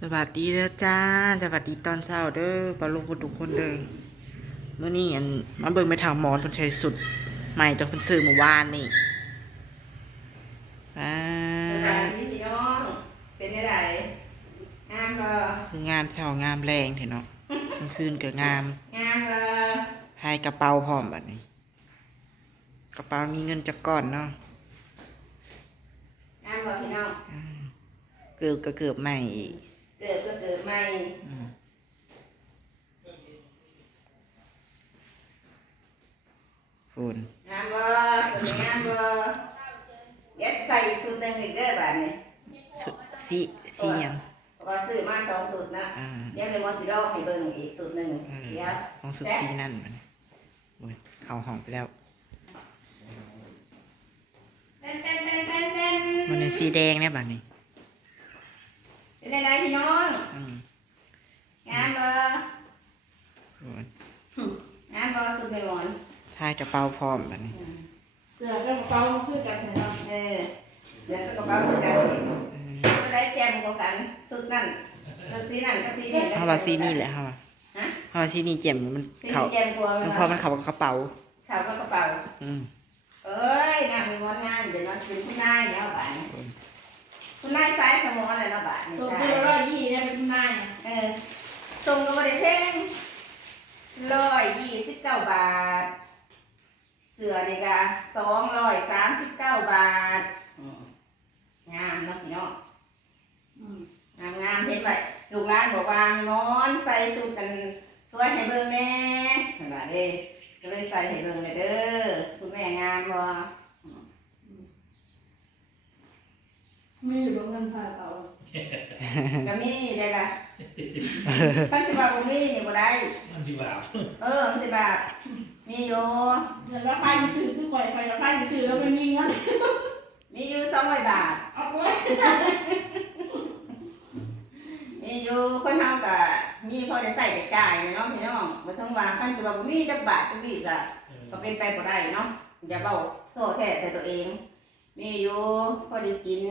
สวัสดีเด้อจ้า สวัสดีตอนเช้าเด้อปลาลูกทุกคนเด้อเมื่อนี้อันมาเบิ่งไปทางหมอนคนใช้สุด ใหม่จากคนซื้อเมื่อวานนี่อ่าสบายดีพี่น้อง เป็นยังไงงามบ่คืองามเช้างามแรงเถอะเนาะกลางคืนก็งาม งามบ่ให้กระเป๋าพร้อมแบบนี้ กระเป๋ามีเงินจักก่อนเนาะ งามบ่พี่น้อง เกือบก็เกือบใหม่อีก เกิดก็เกิดใหม่อืมคุณงามบ่สวยงามบ่เดี๋ยวใส่สูตรหนึงอีกเด้อบัดนี้สุดสีสีหยังเพราะว่าซื้อมาสองสูตรนะ อ่าเดี๋ยวแม่มอสิลอกให้เบิ่งอีกสูตรหนึงเออเดี๋ยวของสุดสีนั่นมันโอ้ยเข้าห้องไปแล้ว เต้นเต้นเต้นเต้นเต้นมันเป็นสีแดงเนี่ยบัดนี้ เป็นยังไงพี่น้องอืมงามบ่โอ้ยงามบ่สูตรแม่หมอนทายกระเป๋าพร้อมบัดนี้เสือกับกระเป๋าคือกันเนาะเออเดี๋ยวก็กระเป๋าเหมือนกันก็ได้แจมกว่ากันสูตรนั่นสูตรสีนั่นกับสีนี่เฮาว่าสีนี่แหละเฮาว่าฮะเฮาว่าสีนี่เจ็มมันสีเข้านี่แจมกว่ามันพอมันเข้ากับกระเป๋าเข้ากับกระเป๋าอืมเอ้ยน่ามีวันงานเดี๋ยวน้องเป็นผู้นายแล้วบ้า นผู้นายสายสมองอะไรแล้วบ้านนี่ส่งจ้าคือร้อยยี่เนี่ยเป็นนายเออส่งลงมาได้เพ่งร้อยยี่สิบเก้าบาท เสือนี่กะสองร้อยสามสิบเก้าบาทอืมงามเนาะพี่น้อง อืมงามงามเห็นไหมลูกร้านบอกวางนอนใส่สูทกันสวยให้เบิ่งแน่เห็นไหมเด้ก็เลยใส่ให้เบิ่งเลยเด้อคุณแม่งามบ่ มีอยู่บนเงินพาเขาก็มีได้ละพันสิบาทบ่มีนี่บ่ได้ มันสิบาปเออมันสิบาทมีอยู่เงินรับไฟชื่อคือข่อยข่อยรับไฟชื่อแล้วไม่มีเงิน มีอยู่สองร้อยบาท เอาไว้มีอยู่คนเฮาก็มีพอได้ใส่ได้จ่ายเนาะพี่น้องบ่ต้องว่าพันสิบาทบ่มีจักบาทจักบีก็ก็เป็นไปบ่ได้เนาะอย่าเว้าโทษแท้ใส่ตัวเอง มีอยู่พอได้กิน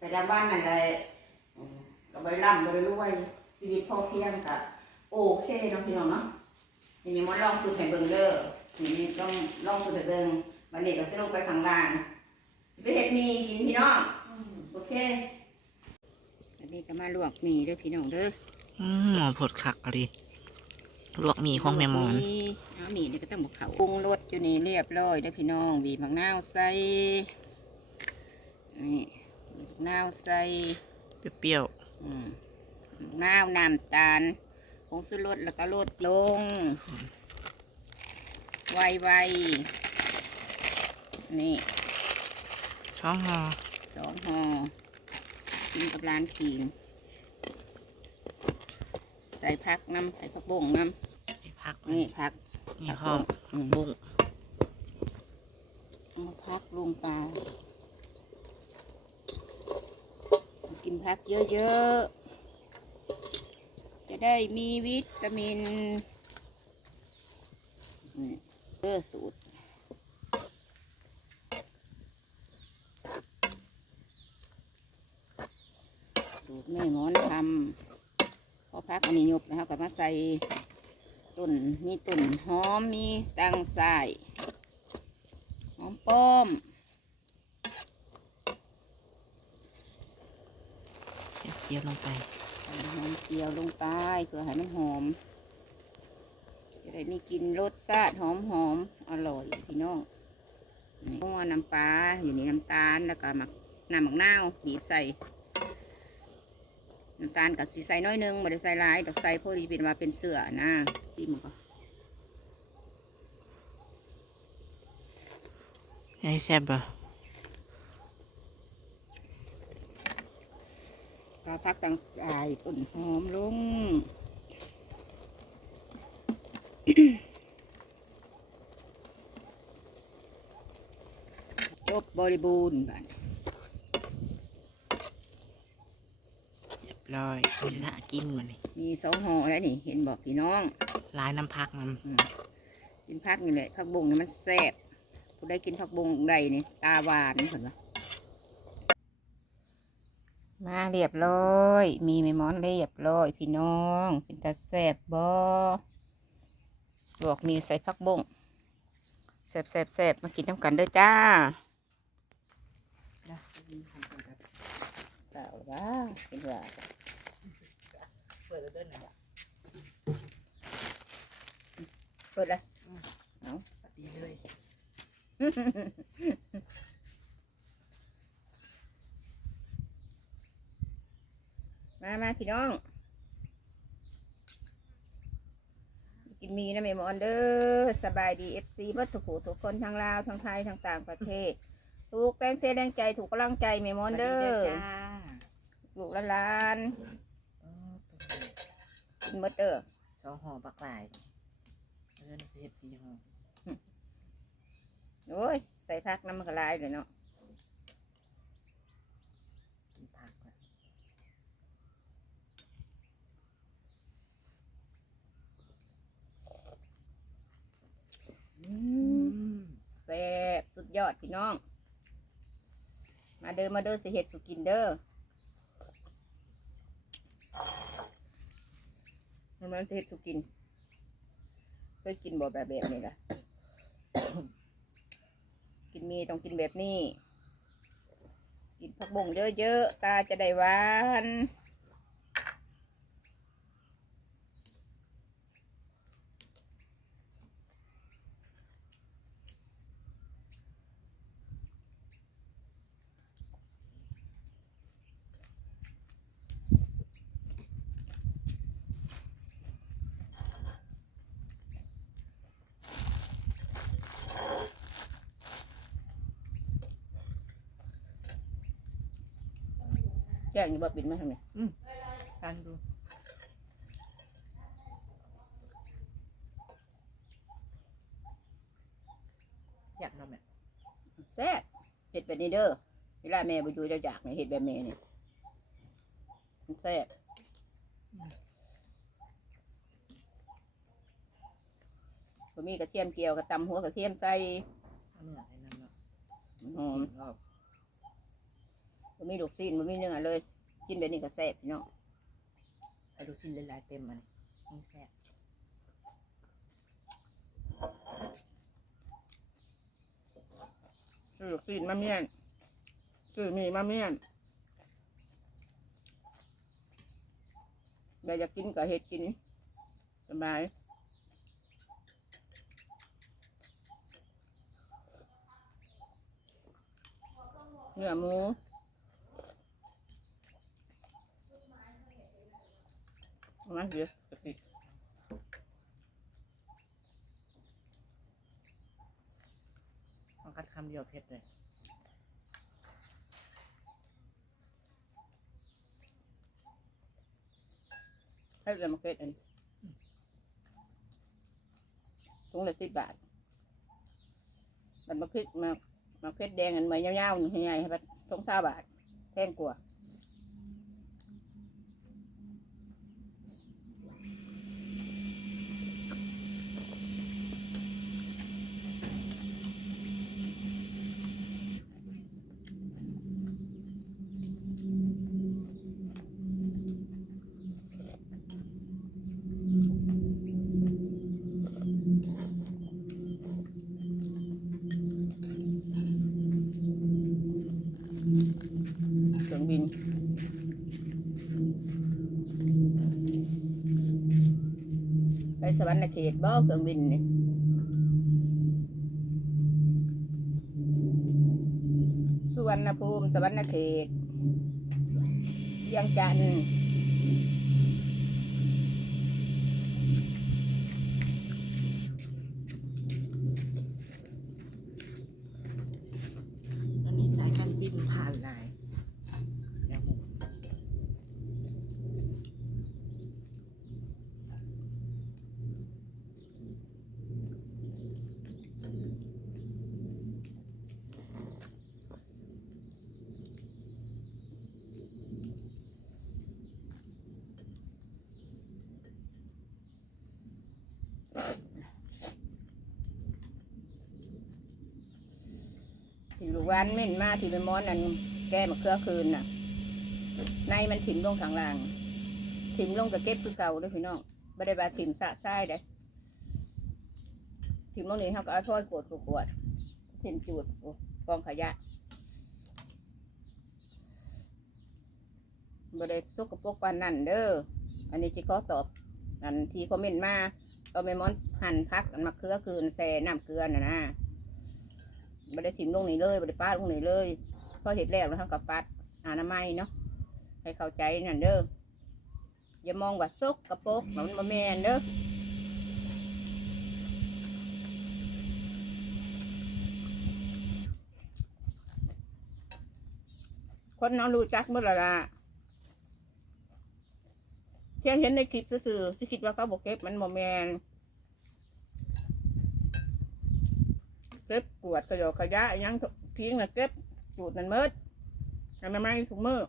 ประจำวันนั่นแหละอืมก็บ่ได้ร่ำบ่ได้รวยชีวิตพอเพียงก็โอเคเนาะพี่น้องเนาะนี่มีมาลองสูตรให้เบิ่งเด้อนี่ต้องลองสูตรให้เบิ่งวันนี้ก็สิลงไปข้างล่างสิไปเฮ็ดหมีกินพี่น้องโอเคอันนี้ก็มาลวกหมี่เด้อพี่น้องเด้ออืมหมอผดคักอะไรลวกหมีของแม่หมอนเอาหมี่นี่ก็ต้องบุกเขาปรุงรสอยู่นี่เรียบร้อยเด้อพี่น้องบีบมะนาวใส่ นี่บีบมะนาวใส่เปรี้ยวอืมมะนาวน้ำตาลผงชูรสแล้วก็ลดลง ไวไวๆนี่ๆช่องหอสองห่อกินกับร้านขีนใส่ผักน้ำใส่ผักบุ้งน้พักำนี่ผัก นี่ห้องอืมบุ้งเอาผักลงไปกิน ผักเยอะๆ จะได้มีวิตามินเออสูตรสูตรแม่หมอนทำพอพักอันนี้ยบนะครับก็มาใส่ต้นมีต้นหอมมีตังใส่หอมป้อม เจียวลงไปใส่หอมเจียวลงไปเพื่อให้มันหอม จะได้มีกลินรสชาติหอมหอมๆอร่อยพี่น้องนี่หัวน้ำปลาอยู่นี่น้ำตาลแล้วก็หมักน้ำหมักนาวบีบใส่น้ำตาลกับสีใส่น้อยหนึงไม่ได้ใส่หลายดอกใส่พอดีเป็นว่าเป็นเสือนะจิ้มก็ให้แซ่บบ่ ก็พักตังใส่ต้นหอมลงจบบริบูรณ์บัดเรียบร้อยสิถ้ากินมันนี่มีสองห่อแล้วนี่เห็นบอกพี่น้องลายน้ำพักน้อืมกินผักนี่แหละผักบงนี่มันแซ่บผู้ได้กินผักบงใดนี่ตาหวานเห็นปะำ มาเรียบร้อย มีแม่หมอนเรียบร้อยพี่น้อง เป็นตาแสบบ่ลวกมีใส่ผักบุ้งแสบแสบแสบมากินน้ำกันเด้อจ้าเปล่าว่าเป็นว่าเปิดแล้วเด้อนะเปิดเลยดีเลย มามาพี่น้อง กินมีนะแม่หมอนเด้อสบายดีเอฟซีบัดทุกผู้ทุกคนทั้งลาวทั้งไทยทั้งต่างประเทศ ถูกแรงเสียแรงใจถูกกำลังใจแม่หมอนเด้อจ้าลูกละลานอ๋อตัวนี้กินหมดเด้อสองห่อบักหลายเรื่องเฮ็ดสี่ห่อโอ้ย ใส่ผักน้ำมันก็หลายเลยเนาะ กินผักก่อน อืมแซ่บสุดย อดพี่น้อง มาเด้อมาเด้อสิเฮ็ดสุกินเด้อมันมันสิเฮ็ดสุกินเคยกินบ่แบบแบบนี้ล่ะกินมีต้องกินแบบนี้ กินผักบงเยอะๆ ตาจะได้หวาน แจ้งอยู่บ่บินมาทางไหนทานดูอยากทำแบบแซ่บเห็ดแบบนี้เด้อเวลาแม่ไปอยู่เจ้าอยากเนี่ยเห็ดแบบแม่นี่มันแซ่บก็มีกระเทียมเจียวกับตำหัวกระเทียมใส่เอาเนื้อให้นั่นเนาะหอมรอ บก็มีลูกซีนมันมีเนื้อเลยกินแบบนี้ก็แซ่บพี่น้องไอ้ลูกชิ้นหลายๆเต็มมันนี่แซ่บซื้อลูกซีนมาเมียนซื้อมีมาเมียนได้อยากกินก็เห็ดกินสบายเนื้อหมู มาเดี๋ยวจะติดต้องคัดคำเดียวเผ็ดเลยให้เรือมาเก็ตอันนี้ถุงละสิบบาทมันมาคิดมามาเก็ตแดงอันใหม่ยาวๆหนึ่งใหญ่ๆให้มันทงเศร้าบาทแพงกว่า สวรรค์เขตบ่เครื่องบินนี่สุวรรณภูมิสวรรค์เขตเวียังจันทร์ อันนี้สายการบินผ่านหลายแล้วหมู ที่ลูกวานเม่นมาที่เป็นมอนนั่นแก้มะเขือคืนน่ะ ในมันถิ่มลงข้างล่าง ถิ่มลงกับเก็บคือเก่าด้วยพี่น้องไม่ได้บาถิ่มสะซ้ายได้ถิ่มลงนี่เขาก็เอาถ้อยกวดกวดถิ่มจูดกองขยะบ่ได้สกปรกปานนั่นเด้อ อันนี้จิขอตอบอันที่คอมเมนต์มาเอาเมมอนหั่นพักมะเขือคืนแซ่น้ำเกลือน่ะนะ บ่ได้ถิ่มลงนี่เลยบ่ได้ป้าดลงนี่เลยพอเห็ดแล้วแล้วทำกับปัดอนามัยเนาะให้เข้าใจนั่นเด้ออย่ามองว่าซกกระโปกมันมาแมนเด้อคนน้องรู้จักเมื่อละละเที่ยงเห็นในคลิปซื่อๆที่คิดว่าเขาบอกเก็บมันโมแมน เก็บกวดกระโดดขยะอิหยังทิ้งนะเก็บจูดนั่นเมิดทำไมไม่ถุงมือ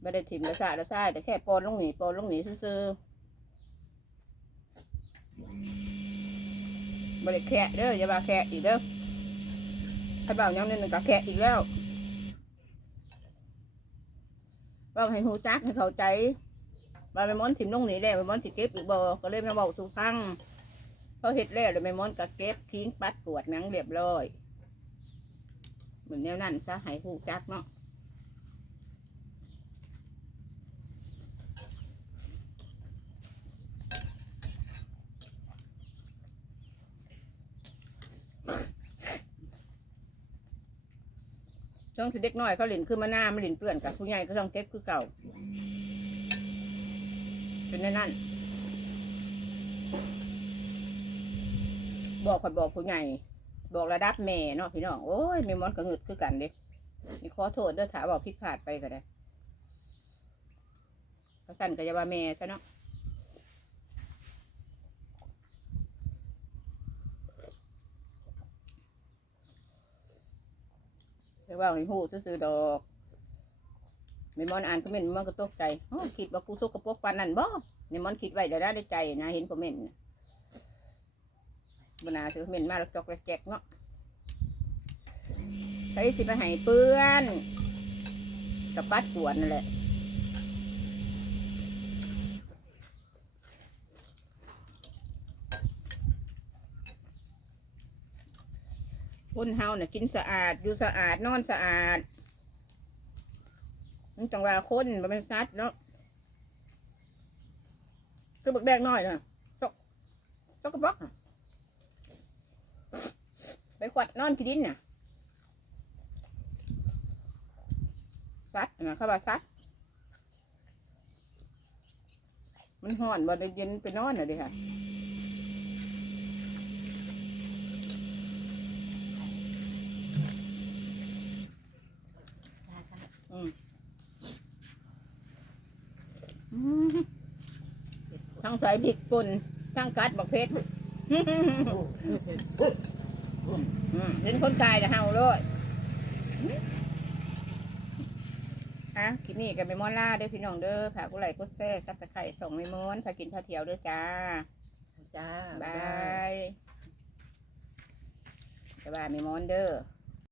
ไม่ได้ถิ่มละสาละสายแต่แค่ปนลงหนีปนลงหนีซื่อๆไม่ได้แคะเด้ออย่ามาแคะอีกเด้อถ้าเบายังนิดหนึ่งก็แคะอีกแล้วเว่าให้หูจักให้เข้าใจ ว่าแม่มอนถิ่มลงหนีแล้วแม่มอนสิเก็บอีกบ่ก็เลยมาบอกสู่ฟังพอเห็ดแล้วเดี๋ยวแม่มอนก็เก็บทิ้งปัดกวดหนังเรียบร้อยเหมือนแนวนั้นซะให้หูจักเนาะช่องสิเด็กน้อยเขาหลินขึ้นมาหน้ามาหลินเปื่อนกับผู้ใหญ่ก็ต้องเก็บคือเก่า เป็นในนั่น บอกขอบอกผู้ใหญ่ บอกระดับแม่เนาะพี่น้อง โอ้ยม่มอนก็หงึดคือกันเดินี่ขอโทษเด้อถาบอกผิดพลาดไปก็ได้ก็สั่นก็จะว่าแม่ซะเนาะแต่ว่าให้หูซื้อดอก ม่มอนอ่านคอมเมนต์มันก็ตกใจโอ้คิดว่ากูสกปรกปานนั้นบ่ในมอนคิดไว้เดี๋ยวได้ใจนะเห็นคอมเมนต์บนาซื้อคอมเมนต์มาแล้วจอกแล้วแจกเนาะใช้สิไปให้เปื้อนกับปัดกวนนั่นแหละคนเฮาน่ะกินสะอาด อยู่สะอาด นอนสะอาด มันจังว่าคนมันเป็นสัตว์เนาะคือบักแดงน้อยนะตกตกกระบอกไปขวัดนอนขี้ดินน่ะสัตว์นะเขาว่าสัตว์มันห่อนบ่ได้เย็นไปนอนน่ะดิค่ะอืมอืม ทั้งใส่พริกป่นทั้งกัดบักเพชรอืมเห็นคนตายจะเห่าเลยอะคลิปนี้กันไปมอนล่าเด้อพี่น้องเด้อค่ะกูไหลกูแซ่ซับตะไคร่ส่งไม่ม้วนพากินพาเที่ยวเด้อจ้า จ้าบายสบายไม่ม้อนเด้อ